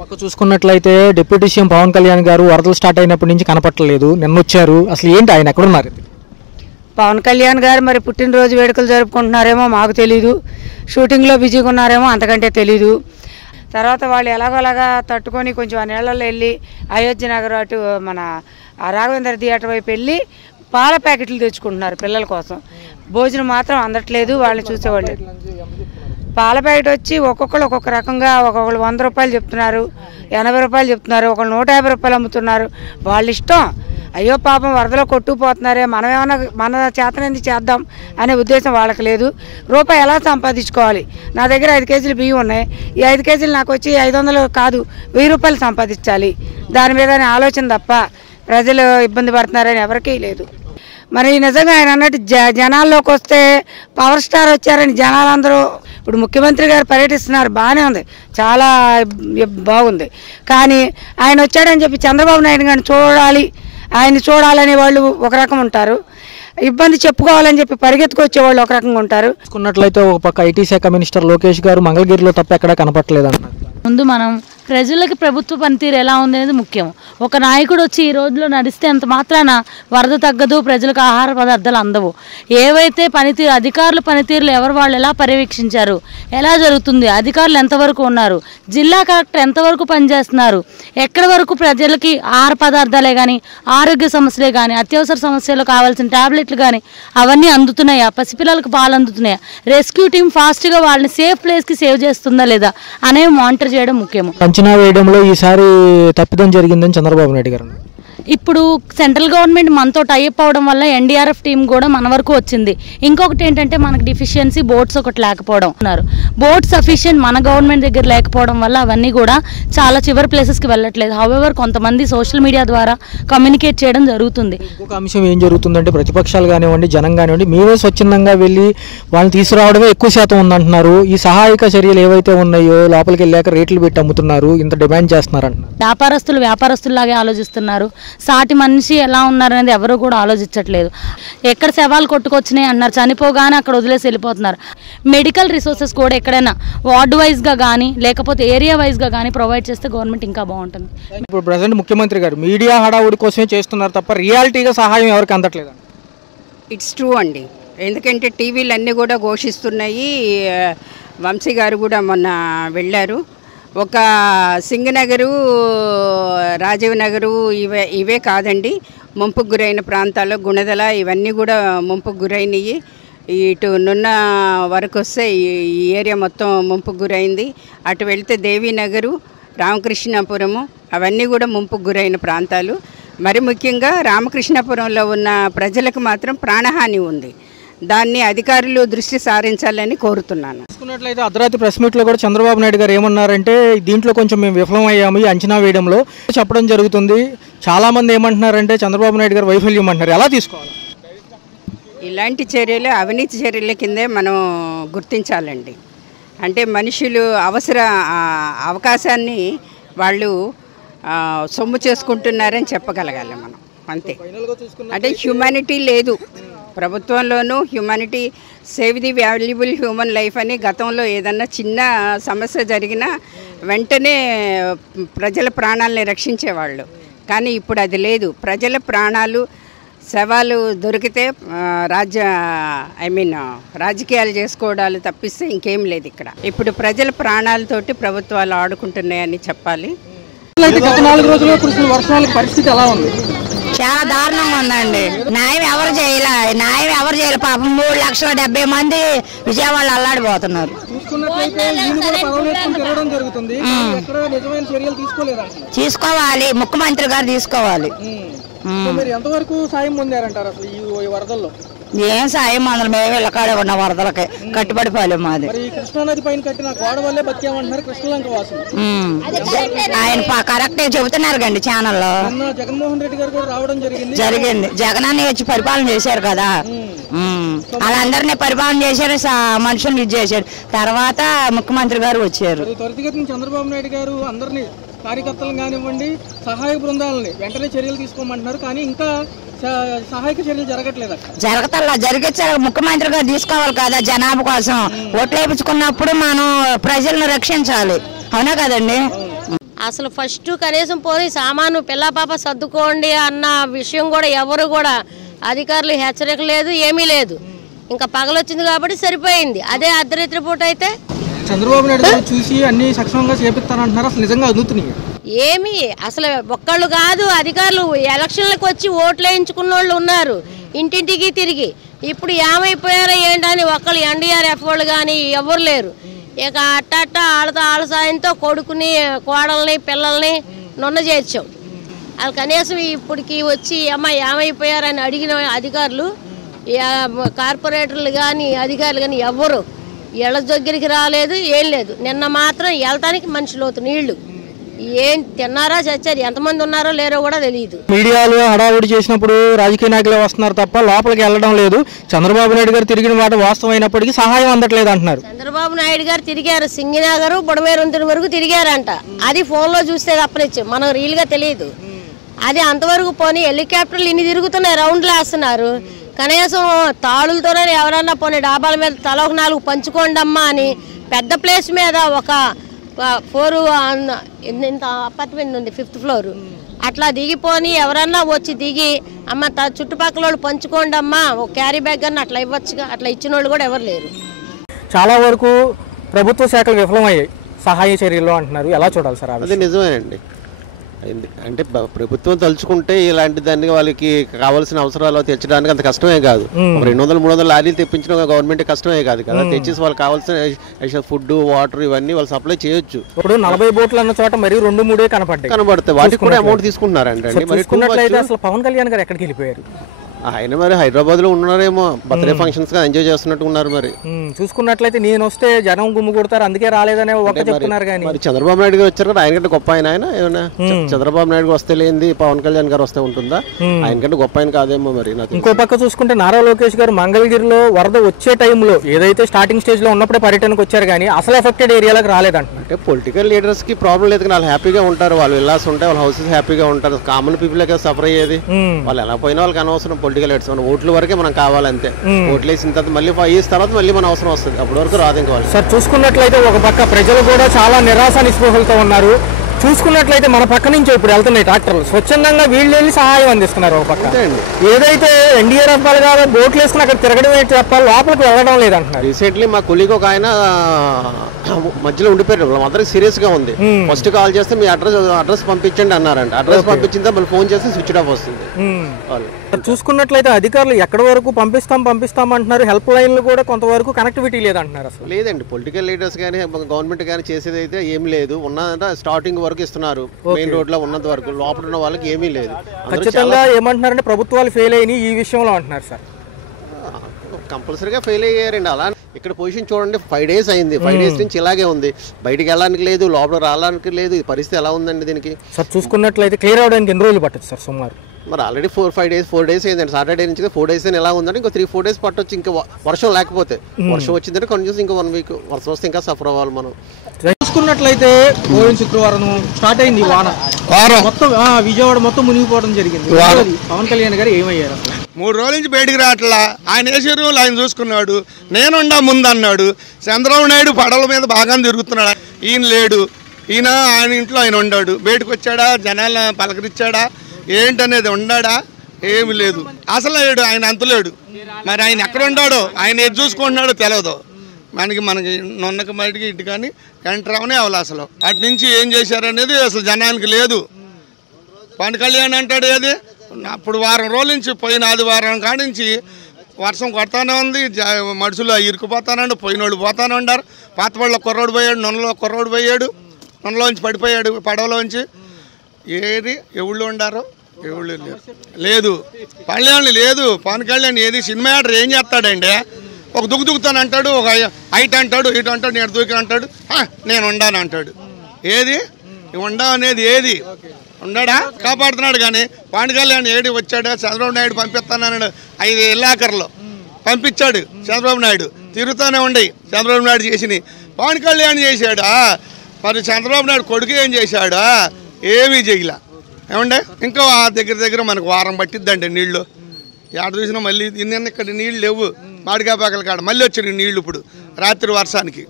పక్క చూసుకున్నట్లయితే deputy CM Pawan Kalyan గారు వరదలు స్టార్ట్ అయినప్పటి నుంచి కనపట్టలేదు, నిన్న వచ్చారు. అసలు ఏంటి ఆయన ఎక్కడున్నారు? పవన్ కళ్యాణ్ గారు మరి పుట్టినరోజు వేడుకలు జరుపుకుంటున్నారేమో మాకు తెలీదు, షూటింగ్లో బిజీగా ఉన్నారేమో అంతకంటే తెలీదు. తర్వాత వాళ్ళు ఎలాగోలాగా తట్టుకొని కొంచెం ఆ నీళ్ళల్లో వెళ్ళి అయోధ్య నగర్ అటు మన రాఘవేంద్ర థియేటర్ వైపు వెళ్ళి పాల ప్యాకెట్లు తెచ్చుకుంటున్నారు పిల్లల కోసం. భోజనం మాత్రం అందట్లేదు, వాళ్ళని చూసేవాళ్ళు. పాల ప్యాకెట్ వచ్చి ఒక్కొక్కరు ఒక్కొక్క రకంగా, ఒక్కొక్కరు 100 రూపాయలు చెప్తున్నారు, 80 రూపాయలు చెప్తున్నారు, ఒకళ్ళు 150 రూపాయలు అమ్ముతున్నారు. వాళ్ళ ఇష్టం. అయ్యో పాపం వరదలో కొట్టుకుపోతున్నారే, మనం ఏమన్నా మన చేతనేది చేద్దాం అనే ఉద్దేశం వాళ్ళకి లేదు. రూపాయి ఎలా సంపాదించుకోవాలి? నా దగ్గర 5 కేజీలు బియ్యం ఉన్నాయి, ఈ 5 కేజీలు నాకు వచ్చి 500 కాదు 1000 రూపాయలు సంపాదించాలి, దాని మీద ఆలోచన తప్ప ప్రజలు ఇబ్బంది పడుతున్నారని ఎవరికీ లేదు. మరి నిజంగా ఆయన అన్నట్టు జనాల్లోకి వస్తే పవర్ స్టార్ వచ్చారని జనాలందరూ, ఇప్పుడు ముఖ్యమంత్రి గారు పర్యటిస్తున్నారు, బాగానే ఉంది, చాలా బాగుంది. కానీ ఆయన వచ్చాడని చెప్పి చంద్రబాబు నాయుడు గారిని ఆయన్ని చూడాలనే వాళ్ళు ఒక రకం ఉంటారు, ఇబ్బంది చెప్పుకోవాలని చెప్పి పరిగెత్తుకొచ్చే వాళ్ళు ఒక రకంగా ఉంటారు. చూసుకున్నట్లయితే ఒక పక్క ఐటీ శాఖ మినిస్టర్ లోకేష్ గారు మంగళగిరిలో తప్ప ఎక్కడా కనపట్టలేదు అన్నారు. ముందు మనం ప్రజలకి ప్రభుత్వ పనితీరు ఎలా ఉంది అనేది ముఖ్యం. ఒక నాయకుడు వచ్చి ఈ రోజులో నడిస్తే అంత మాత్రాన వరద తగ్గదు, ప్రజలకు ఆహార పదార్థాలు అందవు. ఏవైతే పనితీరు, అధికారుల పనితీరులు ఎవరు వాళ్ళు ఎలా పర్యవేక్షించారు, ఎలా జరుగుతుంది, అధికారులు ఎంతవరకు ఉన్నారు, జిల్లా కలెక్టర్ ఎంతవరకు పనిచేస్తున్నారు, ఎక్కడి వరకు ప్రజలకి ఆహార పదార్థాలే కానీ, ఆరోగ్య సమస్యలే కానీ, అత్యవసర సమస్యలు కావాల్సిన టాబ్లెట్లు కానీ అవన్నీ అందుతున్నాయా, పసిపిల్లలకు పాలు అందుతున్నాయా, రెస్క్యూ టీం ఫాస్ట్గా వాళ్ళని సేఫ్ ప్లేస్కి సేవ్ చేస్తుందా లేదా అనేవి మానిటర్ చేయడం ముఖ్యము. అంచనా వేయడంలో ఈసారి తప్పిదం జరిగిందని చంద్రబాబు నాయుడు గారు. ఇప్పుడు సెంట్రల్ గవర్నమెంట్ మనతో టైప్ అవడం వల్ల ఎన్డీఆర్ఎఫ్ టీం కూడా మన వరకు వచ్చింది. ఇంకొకటి ఏంటంటే మనకు డిఫిషియన్సీ బోట్స్ ఒకటి లేకపోవడం ఉన్నారు. బోట్ సఫిషియెంట్ మన గవర్నమెంట్ దగ్గర లేకపోవడం వల్ల అవన్నీ కూడా చాలా చివరి ప్లేసెస్కి వెళ్ళట్లేదు. హౌవెవర్ కొంతమంది సోషల్ మీడియా ద్వారా కమ్యూనికేట్ చేయడం జరుగుతుంది. ఇంకొక అంశం ఏం జరుగుతుందంటే ప్రతిపక్షాలు కానివ్వండి, జనం కానివ్వండి, మీరే స్వచ్ఛందంగా వెళ్ళి వాళ్ళని తీసుకురావడమే ఎక్కువ శాతం ఉందంటున్నారు. ఈ సహాయక చర్యలు ఏవైతే ఉన్నాయో లోపలికి వెళ్ళాక రేట్లు పెట్టి అమ్ముతున్నారు, ఇంత డిమాండ్ చేస్తున్నారు అంటున్నారు. వ్యాపారస్తుల్లాగే ఆలోచిస్తున్నారు. సాటి మనిషి ఎలా ఉన్నారనేది ఎవరు కూడా ఆలోచించట్లేదు. ఎక్కడ శవాలు కొట్టుకొచ్చినాయి అన్నారు, చనిపోగానే అక్కడ వదిలేసి వెళ్ళిపోతున్నారు. మెడికల్ రిసోర్సెస్ కూడా ఎక్కడైనా వార్డు వైజ్గా కానీ లేకపోతే ఏరియా వైజ్గా కానీ ప్రొవైడ్ చేస్తే గవర్నమెంట్ ఇంకా బాగుంటుంది. ఇప్పుడు ప్రజెంట్ ముఖ్యమంత్రి గారు మీడియా హడావుడి కోసమే చేస్తున్నారు తప్ప రియాలిటీగా సహాయం ఎవరికి అందట్లేదు. ఇట్స్ ట్రూ అండి. ఎందుకంటే టీవీలు అన్నీ కూడా ఘోషిస్తున్నాయి. వంశీ గారు కూడా మొన్న వెళ్ళారు. ఒక సింగనగరు, రాజీవ్ నగరు ఇవే కాదండి, ముంపుకు గురైన ప్రాంతాల్లో గుణదల ఇవన్నీ కూడా ముంపుకు గురైనవి. ఇటు నున్న వరకు వస్తే ఈ ఏరియా మొత్తం ముంపుకు గురైంది. అటు వెళితే దేవీనగరు, రామకృష్ణాపురము అవన్నీ కూడా ముంపుకు గురైన ప్రాంతాలు. మరి ముఖ్యంగా రామకృష్ణాపురంలో ఉన్న ప్రజలకు మాత్రం ప్రాణహాని ఉంది. దాన్ని అధికారులు దృష్టి సారించాలని కోరుతున్నాను. చూసుకున్నట్లయితే అర్ధరాత్రి ప్రెస్ మీట్లో కూడా చంద్రబాబు నాయుడు గారు ఏమన్నారంటే దీంట్లో కొంచెం మేము విఫలమయ్యాము ఈ అంచనా వేయడంలో చెప్పడం జరుగుతుంది. చాలామంది ఏమంటున్నారంటే చంద్రబాబు నాయుడు గారు వైఫల్యం అంటున్నారు. ఎలా తీసుకోవాలి? ఇలాంటి చర్యలు అవినీతి చర్యల కిందే మనం గుర్తించాలండి. అంటే మనుషులు అవకాశాన్ని వాళ్ళు సొమ్ము చేసుకుంటున్నారని చెప్పగలగాలి మనం, అంతే. అంటే హ్యూమానిటీ లేదు ప్రభుత్వంలోనూ. Humanity, save the valuable human life అని గతంలో ఏదన్నా చిన్న సమస్య జరిగినా వెంటనే ప్రజల ప్రాణాలని రక్షించేవాళ్ళు. కానీ ఇప్పుడు అది లేదు. ప్రజల ప్రాణాలు, శవాలు దొరికితే రాజకీయాలు చేసుకోవడాలు తప్పిస్తే ఇంకేం లేదు ఇక్కడ. ఇప్పుడు ప్రజల ప్రాణాలతోటి ప్రభుత్వాలు ఆడుకుంటున్నాయని చెప్పాలి. గత 4 రోజుల్లో కురిసిన వర్షాలకు పరిస్థితి ఎలా ఉంది? చాలా దారుణంగా ఉందండి. న్యాయం ఎవరు చేయలే. పాపం 3,70,000 మంది విజయవాడలో అల్లాడిపోతున్నారు. తీసుకోవాలి, ముఖ్యమంత్రి గారు తీసుకోవాలి. ఎంతవరకు సాయం పొందారంటారు అసలు ఈ వరదల్లో? ఏం సాయం అందరం మేము ఇళ్ళకాడే ఉన్న వరదలకి కట్టుబడిపోలేము. మాది కృష్ణానది పైన కట్టిన గోడ వల్లే బతికామంటున్నారు కృష్ణలంక వాసులు. ఆయన కరెక్ట్ చెబుతున్నారు కండి ఛానల్లో. జగన్మోహన్ రెడ్డి గారు కూడా రావడం జరిగింది. జగన్ అన్ని వచ్చి పరిపాలన చేశారు కదా, వాళ్ళందరినీ పరిపాలన చేశారు, మనుషులు ఇది చేశారు. తర్వాత ముఖ్యమంత్రి గారు వచ్చారు. త్వరితగతిన చంద్రబాబు నాయుడు గారు అందరినీ, కార్యకర్తలను కానివ్వండి, సహాయ బృందాలని వెంటనే చర్యలు తీసుకోమంటున్నారు. కానీ ఇంకా సహాయక చర్యలు జరగతల్లా. జరిగించారు, ముఖ్యమంత్రి గారు తీసుకోవాలి కదా జనాభా కోసం. ఓట్లు వేయించుకున్నప్పుడు మనం ప్రజలను రక్షించాలి, అవునా కదండి? అసలు ఫస్ట్ కనీసం పోనీ సామాను పిల్లపాప సర్దుకోండి అన్న విషయం కూడా ఎవరు కూడా అధికారులు హెచ్చరిక లేదు, ఏమీ లేదు. ఇంకా పగలొచ్చింది కాబట్టి సరిపోయింది. అదే అర్ధరాత్రి పూట అయితే చంద్రబాబు నాయుడు చూసి అన్ని సక్రమంగా చేపిస్తానంటున్నారు. అసలు నిజంగా అందుతున్నాయి ఏమి అసలు ఒక్కళ్ళు కాదు, అధికారులు ఎలక్షన్లకు వచ్చి ఓట్లు వేయించుకున్న వాళ్ళు ఉన్నారు ఇంటింటికి తిరిగి. ఇప్పుడు ఏమైపోయారో ఏంటని ఒక్కళ్ళు ఎన్డీఆర్ఎఫ్ వాళ్ళు కానీ ఎవరు లేరు. ఇక అట్ట వాళ్ళ సాయంతో కొడుకుని కోడల్ని పిల్లల్ని నొన్న చేర్చాం. వాళ్ళు కనీసం ఇప్పటికి వచ్చి అమ్మ ఏమైపోయారని అడిగిన అధికారులు కార్పొరేటర్లు కానీ అధికారులు కానీ ఎవరు ఇళ్ళ దగ్గరికి రాలేదు, ఏం లేదు. నిన్న మాత్రం వెళ్తానికి మనిషి లోతు నీళ్లు ఏం తిన్నారా చచ్చారు, ఎంతమంది ఉన్నారో లేరో కూడా తెలియదు. మీడియాలో హడావుడి చేసినప్పుడు రాజకీయ నాయకులే వస్తున్నారు తప్ప లోపలికి వెళ్ళడం లేదు. చంద్రబాబు నాయుడు గారు తిరిగిన మాట వాస్తవం అయినప్పటికీ సహాయం అందట్లేదు అంటున్నారు. చంద్రబాబు నాయుడు గారు తిరిగారు, సింగినగర్ బుడమేరుంతుల వరకు తిరిగారంట. అది ఫోన్లో చూస్తే తప్పనిచ్చు, మనకు రియల్గా తెలియదు. అది అంతవరకు పోనీ హెలికాప్టర్లు ఇన్ని తిరుగుతున్నాయి, రౌండ్లు వేస్తున్నారు. కనీసం తాళులతోనే ఎవరన్నా పోనీ డాబాల మీద తల ఒక 4 పంచుకోండి అమ్మా అని పెద్ద ప్లేస్ మీద ఒక 4 ఇంత అపార్ట్మెంట్ ఉంది 5th ఫ్లోర్ అట్లా దిగిపోని ఎవరన్నా వచ్చి దిగి అమ్మ చుట్టుపక్కల వాళ్ళు పంచుకోండి అమ్మా ఒక క్యారీ బ్యాగ్ అన్న అట్లా ఇవ్వచ్చుగా. అట్లా ఇచ్చిన వాళ్ళు కూడా ఎవరు లేరు. చాలా వరకు ప్రభుత్వ శాఖలు విఫలమయ్యాయి సహాయ చర్యల్లో అంటున్నారు. ఎలా చూడాలి సార్? అది నిజమేనండి. అంటే ప్రభుత్వం తలుచుకుంటే ఇలాంటి దాన్ని వాళ్ళకి కావాల్సిన అవసరాలు తెచ్చడానికి అంత కష్టమే కాదు. 200-300 లారీలు తెప్పించడం గవర్నమెంట్ కష్టమే కాదు కదా. తెచ్చేసి వాళ్ళకి కావాల్సిన ఫుడ్ వాటర్ ఇవన్నీ వాళ్ళు సప్లై చేయొచ్చు. ఇప్పుడు 40 బోట్లు అన్న చోట మరి 2-3 కనపడతాయి. వాటికి కూడా అమౌంట్ తీసుకుంటున్నారంటే. అసలు పవన్ కళ్యాణ్ గారు ఎక్కడికి వెళ్ళిపోయారు? ఆయన మరి హైదరాబాద్ లో ఉన్నారేమో, బర్త్డే ఫంక్షన్స్ గా ఎంజాయ్ చేస్తున్నట్టు ఉన్నారు. మరి చూసుకున్నట్లయితే నేను వస్తే జనం గుమ్ము కొడతారు అందుకే రాలేదనే ఒక చెప్తున్నారు. కానీ మరి చంద్రబాబు నాయుడు గారు వచ్చారు కదా, ఆయన కంటే గొప్ప ఆయన ఏమైనా చంద్రబాబు నాయుడు వస్తే లేని పవన్ కళ్యాణ్ గారు వస్తే ఉంటుందా? ఆయన కంటే గొప్ప ఆయన కాదేమో మరి. ఇంకో పక్క చూసుకుంటే నారా లోకేష్ గారు మంగళగిరిలో వరద వచ్చే టైంలో ఏదైతే స్టార్టింగ్ స్టేజ్ లో ఉన్నప్పుడే పర్యటనకు వచ్చారు కానీ అసలు ఎఫెక్టెడ్ ఏరియాలకు రాలేదంట. అంటే పొలిటికల్ లీడర్స్ కి ప్రాబ్లం లేదు కానీ వాళ్ళు హ్యాపీగా ఉంటారు, వాళ్ళు విల్లాస్ ఉంటాయి, వాళ్ళ హౌసెస్ హ్యాపీగా ఉంటారు. కామన్ పీపుల్ సఫర్ అయ్యేది. వాళ్ళు ఎలా పోయినా వాళ్ళకి అనవసరం పొలిటికల్ లీడర్స్. మన ఓట్ల వరకే మనం కావాలంతే. ఓట్లు వేసిన తర్వాత మళ్ళీ 5 years తర్వాత మళ్ళీ మన అవసరం వస్తుంది, అప్పటి వరకు రాదు. ఇంకా సార్ చూసుకున్నట్లయితే ఒక పక్క ప్రజలు కూడా చాలా నిరాశ నిస్పృహలతో ఉన్నారు. చూసుకున్నట్లయితే మన పక్క నుంచి ఇప్పుడు వెళ్తున్నాయి ట్రాక్టర్లు, స్వచ్ఛందంగా వీళ్ళు వెళ్ళి సహాయం అందిస్తున్నారు. ఒక పక్క ఏదైతే ఎన్డీఆర్ఎఫ్ వాళ్ళు బోట్లు వేసుకుని అక్కడ తిరగడమే చెప్పాలి, లోపలికి వెళ్ళడం లేదంటున్నారు. రీసెంట్లీ మా కొలీగ్ ఒక ఆయన మధ్యలో ఉండిపోయారు, అందరికి సీరియస్ గా ఉంది. ఫస్ట్ కాల్ చేస్తే మీ అడ్రస్ పంపించండి అన్నారంట. అడ్రస్ పంపించిందా మళ్ళీ ఫోన్ చేస్తే స్విచ్ ఆఫ్ వస్తుంది. చూసుకున్నట్లయితే అధికారులు ఎక్కడి వరకు పంపిస్తాం అంటున్నారు. హెల్ప్ లైన్లు కూడా కొంతవరకు కనెక్టివిటీ లేదంటున్నారు. అసలు లేదండి, పొలిటికల్ లీడర్స్ కానీ గవర్నమెంట్ కానీ చేసేది అయితే ఏం లేదు. ఉన్నదంటే స్టార్టింగ్ వరకు ఇస్తున్నారు, మెయిన్ రోడ్ లో ఉన్నంత వరకు. లోపల ఉన్న వాళ్ళకి ఏమీ లేదు. ఖచ్చితంగా ఏమంటున్నారంటే ప్రభుత్వాలు ఫెయిల్ అయినాయి ఈ విషయంలో అంటున్నారు. సార్ కంపల్సరీగా ఫెయిల్ అయ్యారండి. అలా ఇక్కడ పొజిషన్ చూడండి, 5 days అయింది. 5 days నుంచి ఇలాగే ఉంది. బయటికి వెళ్ళడానికి లేదు, లోపల రావడానికి లేదు. ఈ పరిస్థితి ఎలా ఉందండి దీనికి? సార్ చూసుకున్నట్లయితే క్లియర్ అవడానికి ఎన్ని రోజులు పట్టచ్చు సార్ సుమారు? మరి ఆల్రెడీ 4 days అయిందండి. సాటర్డే నుంచి 4 days ఎలా ఉందంటే ఇంకో 3-4 days పట్టొచ్చు. ఇంకా వర్షం లేకపోతే, వర్షం వచ్చిందంటే కంటిన్యూస్ ఇంకా 1 week వర్షం వస్తే ఇంకా సఫర్ అవ్వాలి మనం. చూసుకున్నట్లయితే పోయిన శుక్రవారం స్టార్ట్ అయింది వాన, మొత్తం విజయవాడ మొత్తం మునిగిపోవడం జరిగింది. పవన్ కళ్యాణ్ గారు ఏమయ్యారు? 3 రోజుల నుంచి బయటికి రావట్లా. ఆయన వేసే రూల్ ఆయన చూసుకున్నాడు, నేనుండా ముందు అన్నాడు. చంద్రబాబు నాయుడు పడవల మీద బాగా తిరుగుతున్నాడు, ఈయన లేడు. ఈయన ఆయన ఇంట్లో ఆయన ఉన్నాడు. బయటకు వచ్చాడా, జనాలను పలకరించాడా, ఏంటనేది ఉన్నాడా? ఏమి లేదు. అసలు లేడు, ఆయన అంతలేడు. మరి ఆయన ఎక్కడ ఉన్నాడో, ఆయన ఏది చూసుకుంటున్నాడో తెలియదు మనకి. నొన్నకి బయటికి ఇటు కానీ ఎంటర్ అవనే అవ్వాలి. అసలు అటు నుంచి ఏం చేశారనేది అసలు జనానికి లేదు. పవన్ కళ్యాణ్ అంటాడు ఏది, అప్పుడు వారం రోజుల నుంచి పోయిన ఆదివారం కాడి నుంచి వర్షం కొడతానే ఉంది. మనుషులు ఇరుకుపోతానండి, పోయినోళ్ళు పోతానే ఉన్నారు. పాతపళ్ళ కుర్రోడు పోయాడు, నొన్నలో కుర్రోడు పోయాడు, నొన్నలోంచి పడిపోయాడు పడవలోంచి. ఏది ఎవళ్ళు ఉండారో ఎవళ్ళు లేదు. కళ్యాణ్ లేదు. పవన్ కళ్యాణ్ ఏది సినిమా యాక్టర్ ఏం చేస్తాడండి? ఒక దుక్కుతాను అంటాడు, ఒక హైట్ అంటాడు, ఇటు అంటాడు, నేను దూకి అంటాడు, నేను ఉండాను అంటాడు. ఏది ఉండా అనేది ఏది ఉన్నాడా? కాపాడుతున్నాడు. కానీ పవన్ కళ్యాణ్ ఏడి వచ్చాడా? చంద్రబాబు నాయుడు పంపిస్తానన్నాడు. 5 ఎల్లాకర్లో పంపించాడు చంద్రబాబు నాయుడు. తిరుగుతూనే ఉండయి చంద్రబాబు నాయుడు చేసినవి. పవన్ కళ్యాణ్ చేశాడా? మరి చంద్రబాబు నాయుడు కొడుకు ఏం చేశాడా? ఏమీ చేయలే. ఏమండే ఇంకా దగ్గర మనకు వారం పట్టిద్దండి నీళ్లు. ఎక్కడ చూసినా మళ్ళీ నిన్న ఇక్కడ నీళ్ళు లేవు. మాడికాపాకల కాడ మళ్ళీ వచ్చాడు నీళ్లు ఇప్పుడు రాత్రి వర్షానికి.